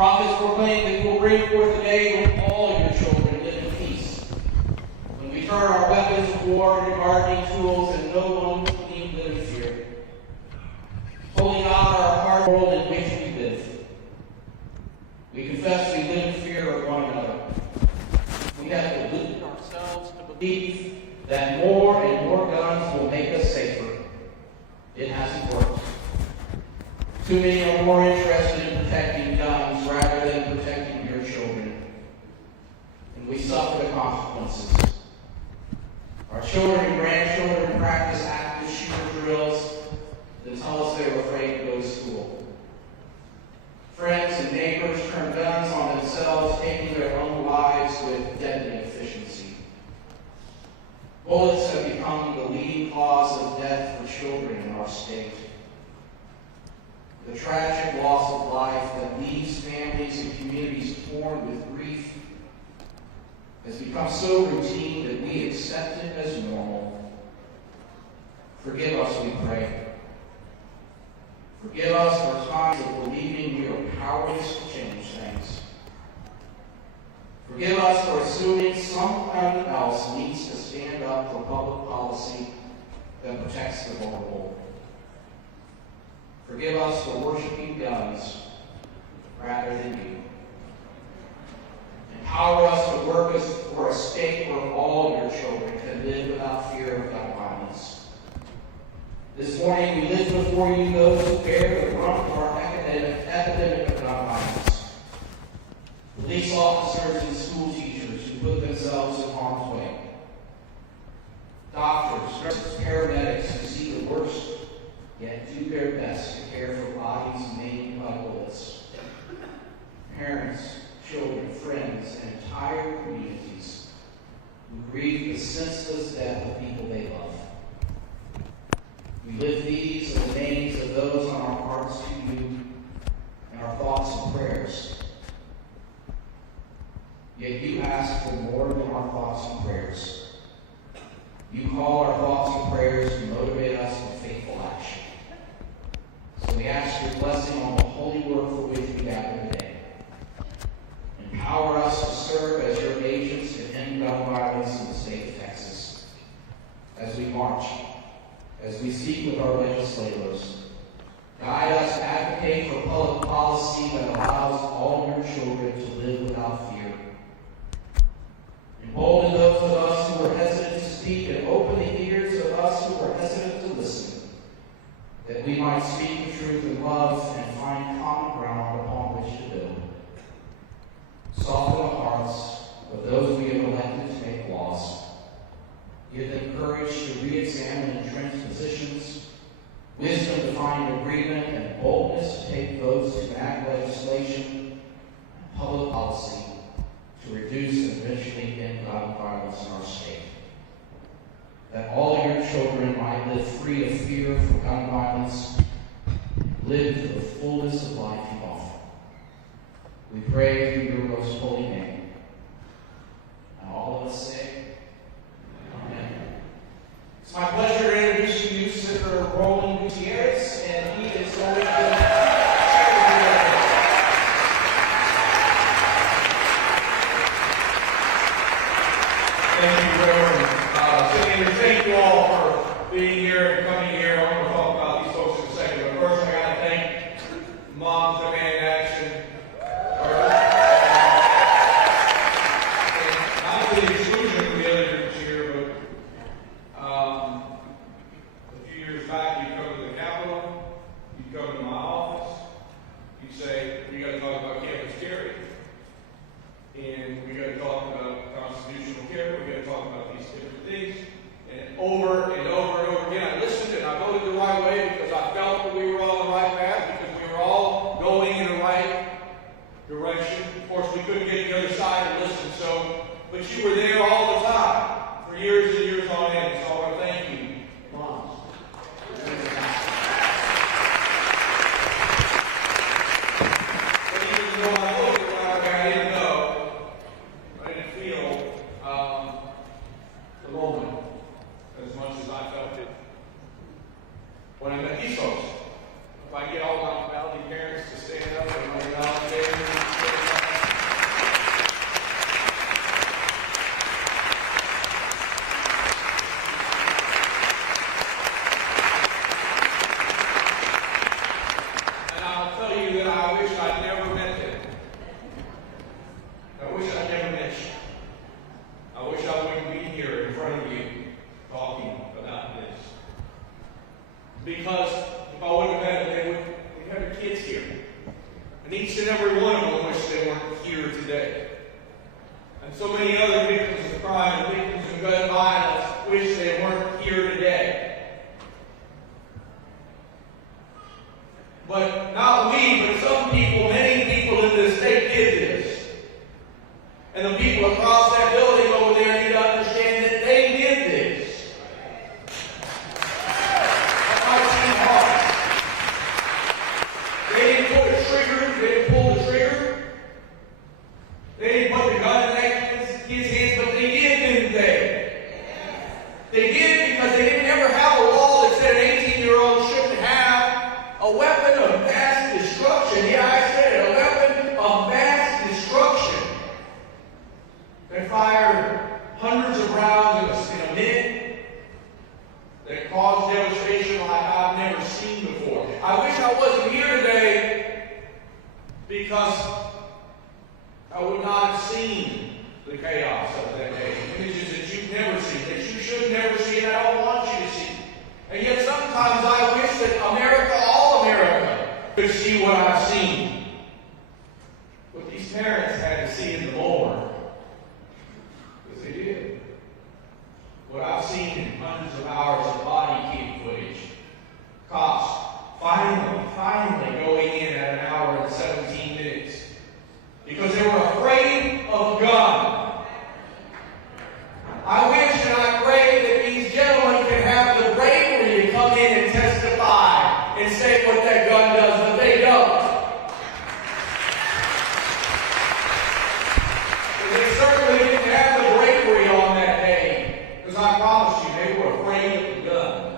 Prophets proclaim that you will bring forth a day when all your children live in peace. When we turn our weapons of war into gardening tools and no one will need live in fear. Holy God, our hard world in which we live. We confess we live in fear of one another. We have deluded ourselves to believe that more and more guns will make us safer. It hasn't worked. Too many are more interested in protecting guns rather than protecting your children. And we suffer the consequences. Our children and grandchildren practice active shooter drills that tell us they're afraid to go to school. Friends and neighbors turn guns on themselves, taking their own lives with deadly efficiency. Bullets have become the leading cause of death for children in our state. The tragic loss of life that leaves families and communities torn with grief has become so routine that we accept it as normal. Forgive us, we pray. Forgive us for times of believing we are powerless to change things. Forgive us for assuming someone else needs to stand up for public policy that protects the vulnerable. Forgive us for worshiping guns rather than you. Empower us to work for a state where all your children can live without fear of gun violence. This morning we lift before you those who bear the brunt of our epidemic of gun violence. Police officers and school teachers who put themselves in harm's way. Doctors, nurses, paramedics who see the worst, yet do their best to care for bodies maimed by bullets. Parents, children, friends, and entire communities who grieve the senseless death of people they love. We lift these in the names of those on our hearts to you and our thoughts and prayers. Yet you ask for more than our thoughts and prayers. You call our thoughts and prayers to motivate us to faithful action. So we ask your blessing on the holy work for which we gather today. Empower us to serve as your agents to end gun violence in the state of Texas. As we march, as we speak with our legislators, guide us to advocate for public policy that allows all your children to live without fear. Embolden those of us who are hesitant to speak and open the ears of us who are hesitant to listen, that we might speak the truth in love and find common ground upon which to build. Soften the hearts of those we have elected to make laws. Give them courage to re-examine entrenched positions, wisdom to find agreement, and boldness to take votes to enact legislation and public policy to reduce and eventually end gun violence in our state. That all your children might live free of fear from gun violence, live to the fullness of life you offer. We pray through your most holy name. And all of us say, Amen. It's my pleasure to introduce to you Senator Roland Gutierrez, and he is going to share with you. Thank you, Reverend. Senator, thank you all for being here and coming here. I want to talk about these folks in a second, but first I got to thank Moms Demand Action. Not to the exclusion of the other groups here, but a few years back you come to the Capitol, you come to my office, you say, we got to talk about campus carry. And we got to talk about constitutional care, we got to talk about these different things. And over and over and over again, I listened and I voted the right way because I felt that we were all on the right path, because we were all going in the right direction. Of course, we couldn't get the other side and listen, but you were there all the time for years and years on end. So I want to thank you, Moms. But even though I voted the right way, I didn't know, I didn't feel the moment as much as I felt it when I met these folks. If I get all my Uvalde parents to stand up and my Uvalde parents, And each and every one of them wish they weren't here today. And so many other victims of crime and victims of gun violence wish they weren't here today. But not we, but some people, many people in this state did this. And the people across that building over there need to understand that they did this. That might seem hard. They didn't pull the trigger, they didn't pull the trigger. They didn't put the gun in that kid's hands, but they did, didn't they? They did because they didn't ever have a law that said an 18-year-old shouldn't have a weapon of mass destruction. Yeah, I said it, a weapon of mass destruction. They fired hundreds of rounds in a minute that caused devastation like I've never seen before. I wish I wasn't here today because I would not have seen the chaos of that day. Images that you've never seen, that you should never see, and I don't want you to see. And yet sometimes I wish that America, all America, could see what I've seen. What these parents had to see in the morgue. Because they did. What I've seen in hundreds of hours of body cam footage. Cops finally going in at an hour and 17 minutes. Because they were afraid of a gun. I wish and I pray that these gentlemen can have the bravery to come in and testify and say what that gun does, but they don't. And they certainly didn't have the bravery on that day, because I promise you, they were afraid of the gun.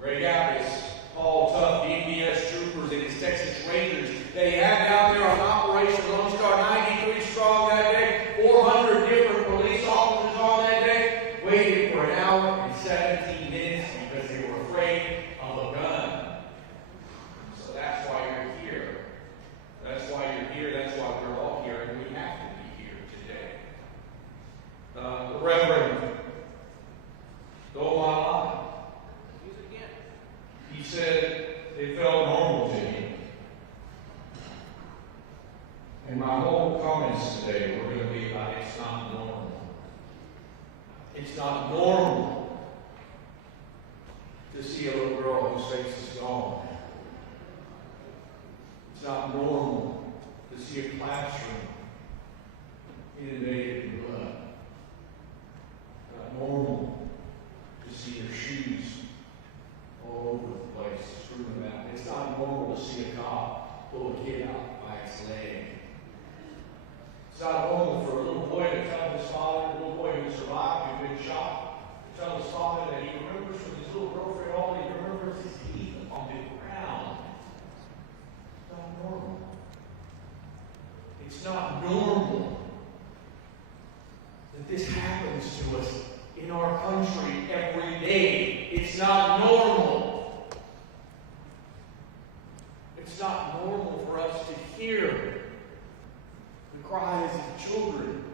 Ray Gappis, Paul Tuff, the NBS troopers, and his Texas Rangers, they had down there on Operation Lone Star, 93 strong that day, 400 different police officers on that day, waited for an hour and 17 minutes because they were afraid of a gun. So that's why you're here. That's why you're here. That's why we're all here, and we have to be here today. The Reverend Dolan, he said it felt normal to him. And my whole comments today were going to be about it's not normal. It's not normal to see a little girl whose face is gone. It's not normal to see a classroom inundated in blood. Not normal to see your shoes all over the place, screwing them out. It's not normal to see a cop pull a kid out by its leg. It's not normal for a little boy to tell his father, a little boy who survived, who'd been shot, to tell his father that he remembers from his little girlfriend, all he remembers is teeth on the ground. It's not normal. It's not normal that this happens to us in our country every day. It's not normal. It's not normal for us to hear the cries of children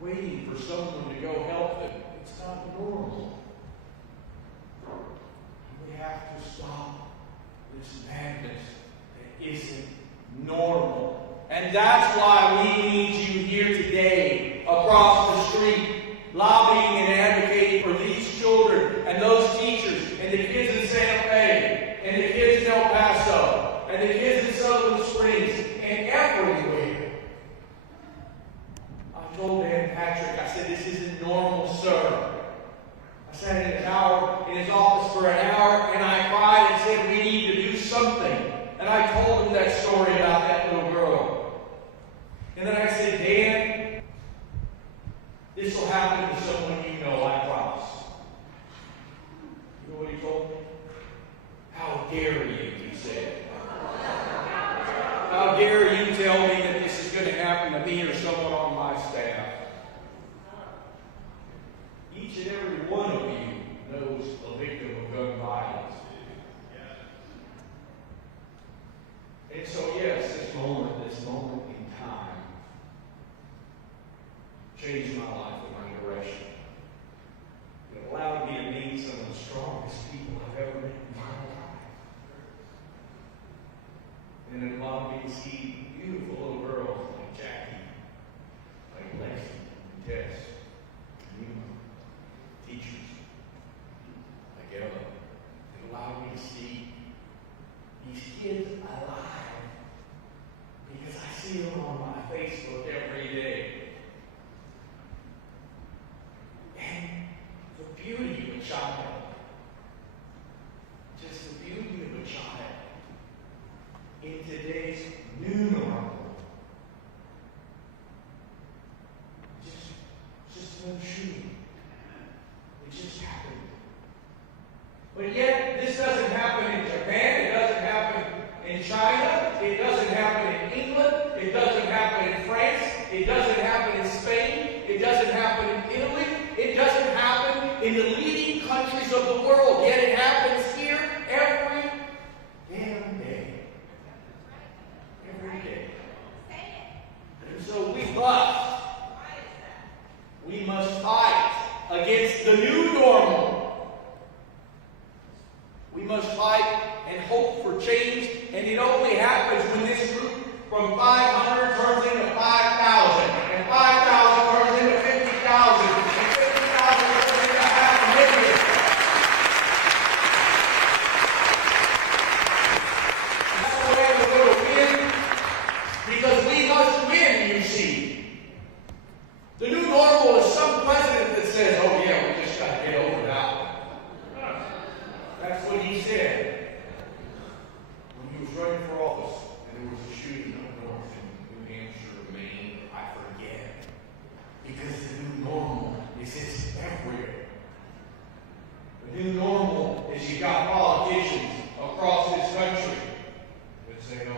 waiting for someone to go help them. It's not normal. We have to stop this madness that isn't normal. And that's why we need you here today, across the street, lobbying and advocating for these children and those teachers and the kids in Santa Fe and the kids in El Paso and the kids in Sutherland Springs and everywhere. I told Dan Patrick, I said, this isn't normal, sir. I sat in his office for an hour and I cried and said, we need to do something. And I told him that story about that little girl. And then I said, Dan, this will happen to someone you know, I promise. You know what he told me? How dare you, he said. How dare you tell me that this is going to happen to me or someone on my staff? Each and every one of you knows a victim of gun violence. And so, yes, this moment in time changed my life and my direction. It allowed me to meet some of the strongest people I've ever met in my life. see beautiful little girls like Jackie, like Lexi, and Tess, and teachers like Ella. It allowed me to see these kids alive because I see them on my Facebook every day. And the beauty of a child, just the beauty of a child in today's new normal. Just no shooting. It just happened. But yet, this doesn't happen in Japan. It doesn't happen in China. It doesn't happen in England. It doesn't happen in France. It doesn't happen in Spain. It doesn't happen in Italy. It doesn't happen in the leading countries of the world. Yet it happens here every damn day. Every day. And so we must fight against the new normal. We must fight and hope for change, and it only happens when this group from 500 turns into 5,000, and 5,000 turns into 50,000, and 50,000 turns into 500,000. That's the way we're going to win, because we must win, you see. The new normal is some president that says, oh yeah, we just got to get over that one. That's what he said when he was running for office, and there was a shooting up north in New Hampshire, Maine, I forget. Because the new normal is it's everywhere. The new normal is you got politicians across this country that say, oh,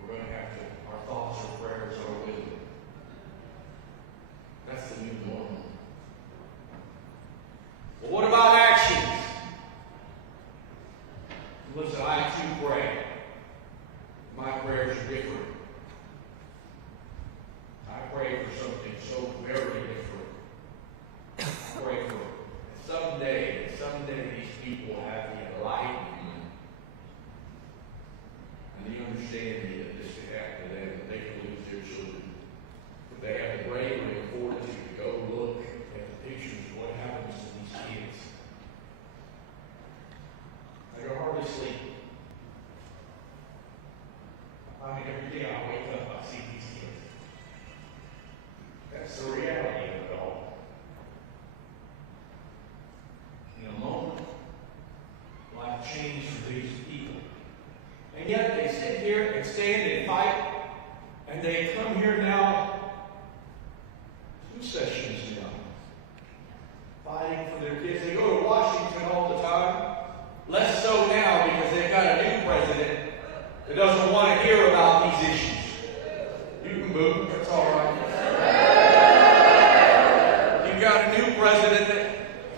we're going to have to, our thoughts and prayers are with them. That's the new normal. But what about actions? Listen, I too pray. My prayers are different. I pray for something so very different. I pray for someday these people have the enlightenment and the understanding that this could happen to them, that they can lose their children. But they have the bravery and fortitude to go look at the pictures of what happens to these kids. I can hardly sleep. I mean, every day I wake up, I see these kids. That's the reality of it all. In a moment, life changed for these people. And yet they sit here and stand and fight, and they come here now, 2 sessions now, fighting for their kids. They go to Washington all the time. Less so now because they've got a new president that doesn't want to hear about these issues. You can move, that's all right. You've got a new president that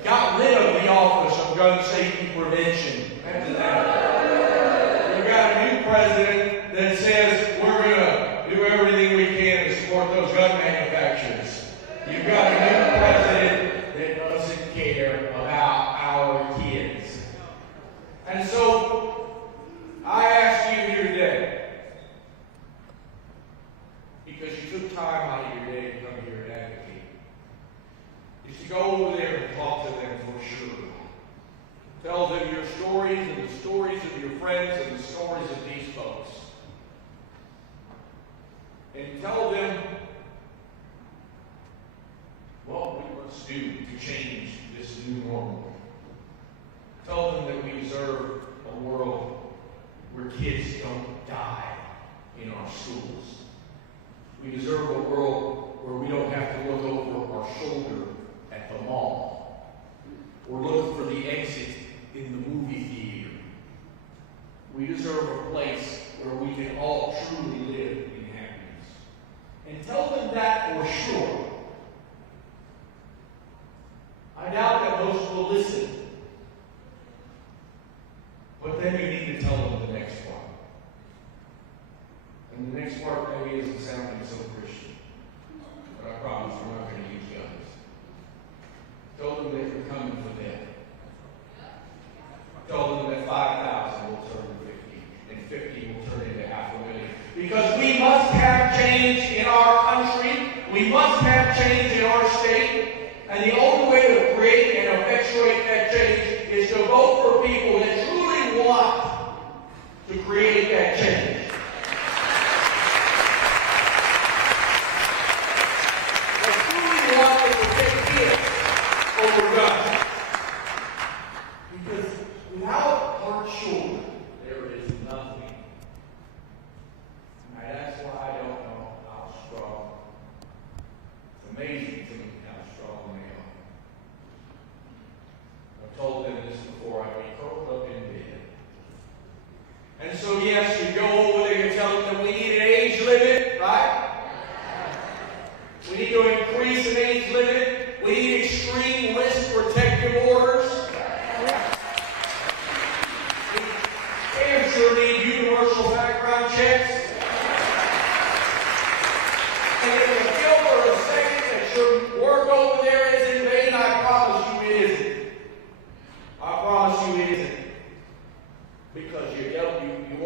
got rid of the Office of Gun Safety Prevention. You've got a new president that says we're going to do everything we can to support those gun manufacturers. You've got a new president that doesn't care about our kids. And so, I ask you here today, because you took time out of your day to come here and advocate, is to go over there and talk to them for sure. Tell them your stories and the stories of your friends and the stories of these folks. And tell them what we must do to change this new normal. Tell them that we deserve a world where kids don't die in our schools. We deserve a world where we don't have to look over our shoulder at the mall or look for the exit in the movie theater. We deserve a place where we can all truly live in happiness. And tell them that for sure. I doubt that most will listen. But then you need to tell them the next part. And the next part maybe isn't sounding so Christian. But I promise we're not going to use guns. Tell them that you're coming for them. Tell them that 5,000 will turn to 50, and 50 will turn into weren't sure, there is nothing. And that's why I don't know how strong. It's amazing to me how strong they are. I've told them this before. I get curled up in bed. And so, yes, you go over there and tell them that we need an age limit, right? We need to increase an age limit. We need extreme risk protective orders. We damn sure need universal background checks. And if you feel for a second that your work over there is in vain, I promise you it isn't. I promise you it isn't. Because you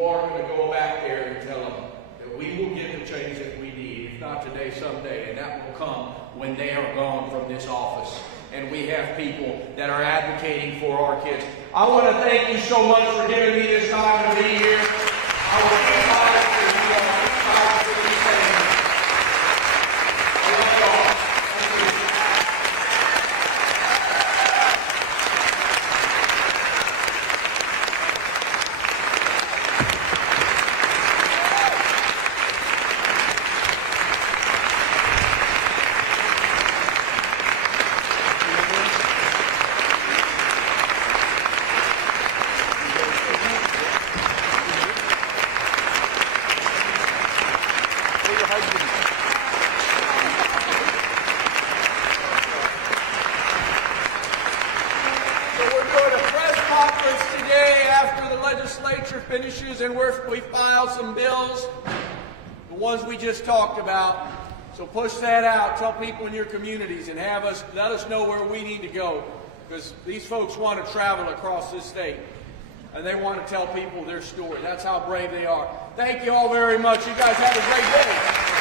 are going to go back there and tell them that we will get the change that we need, if not today, someday, and that will come when they are gone from this office. And we have people that are advocating for our kids. I want to thank you so much for giving me this time to be here. I will be excited for you. I'm excited for these things. I love y'all. Thank you. Finishes and we filed some bills, the ones we just talked about. So push that out. Tell people in your communities and let us know where we need to go, because these folks want to travel across this state and they want to tell people their story. That's how brave they are. Thank you all very much. You guys have a great day.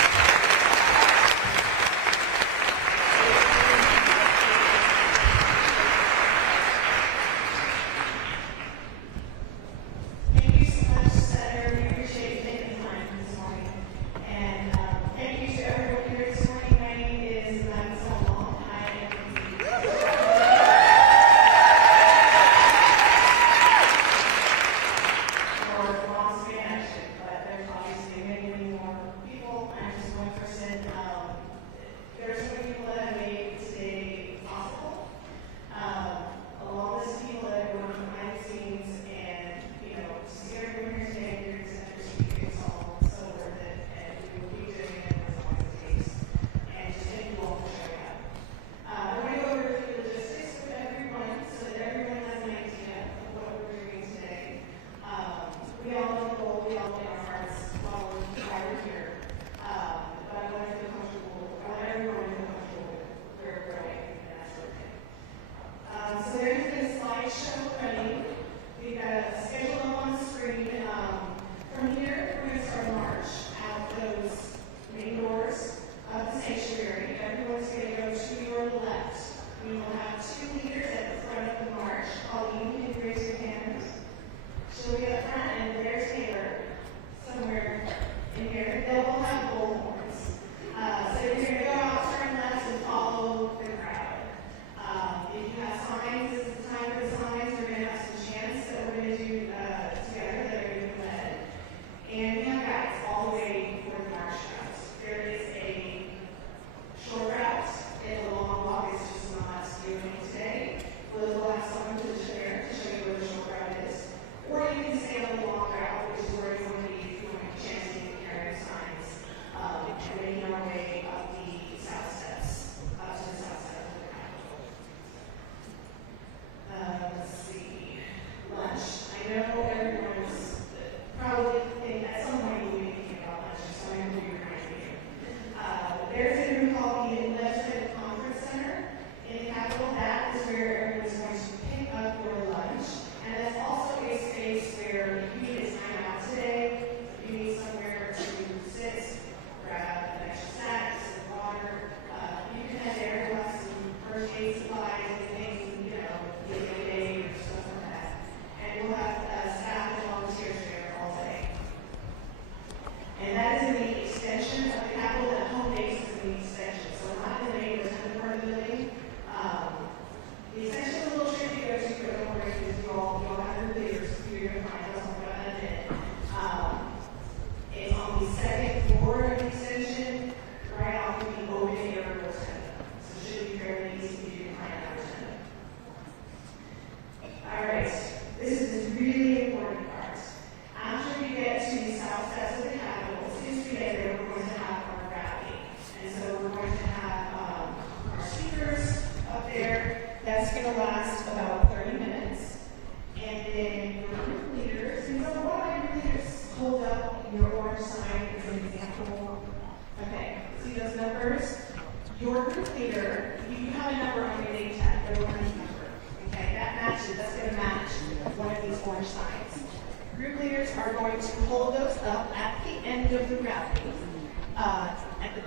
signs. Group leaders are going to hold those up at the end of the rally, at the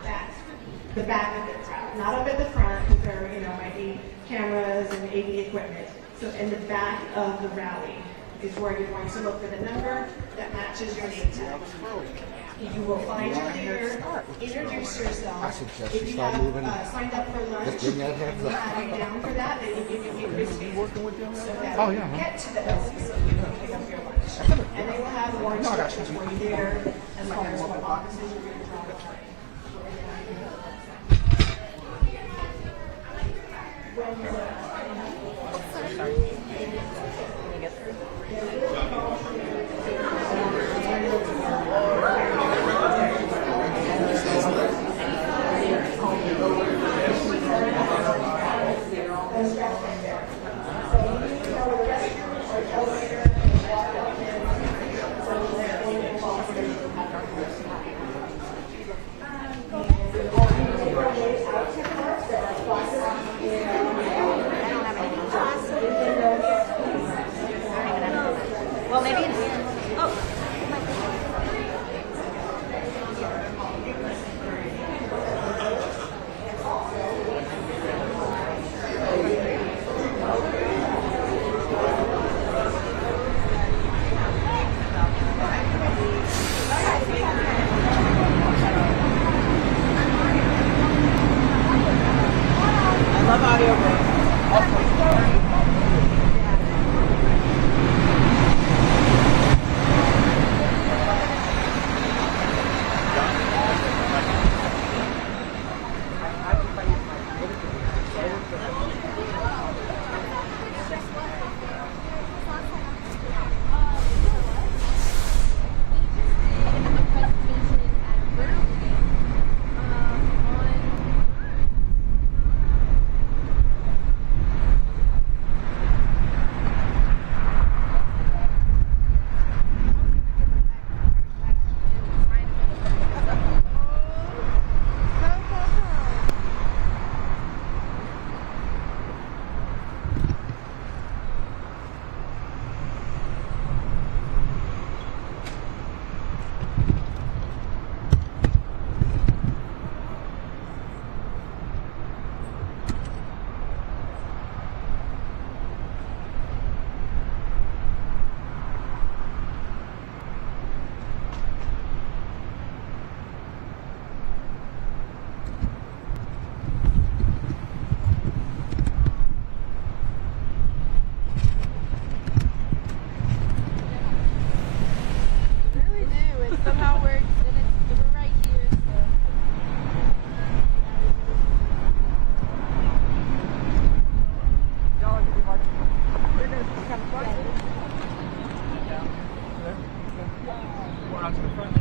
back of the crowd, not up at the front, because there, might be cameras and AV equipment. So in the back of the rally is where you're going to look for the number that matches your name tag. You will find your leader, introduce yourself. If you have signed up for lunch, and you have you down for that, then you can give your space. So that when you get to the LCC, you can pick up your lunch. And they will have more instructions for you there, as far as what offices you're going to draw the train. Well, maybe it's... Oh. I love audiobooks. Somehow works, and we're right here, so. Y'all are gonna be hard to find. They're gonna be kind of fun. Yeah. There. Going out to the front.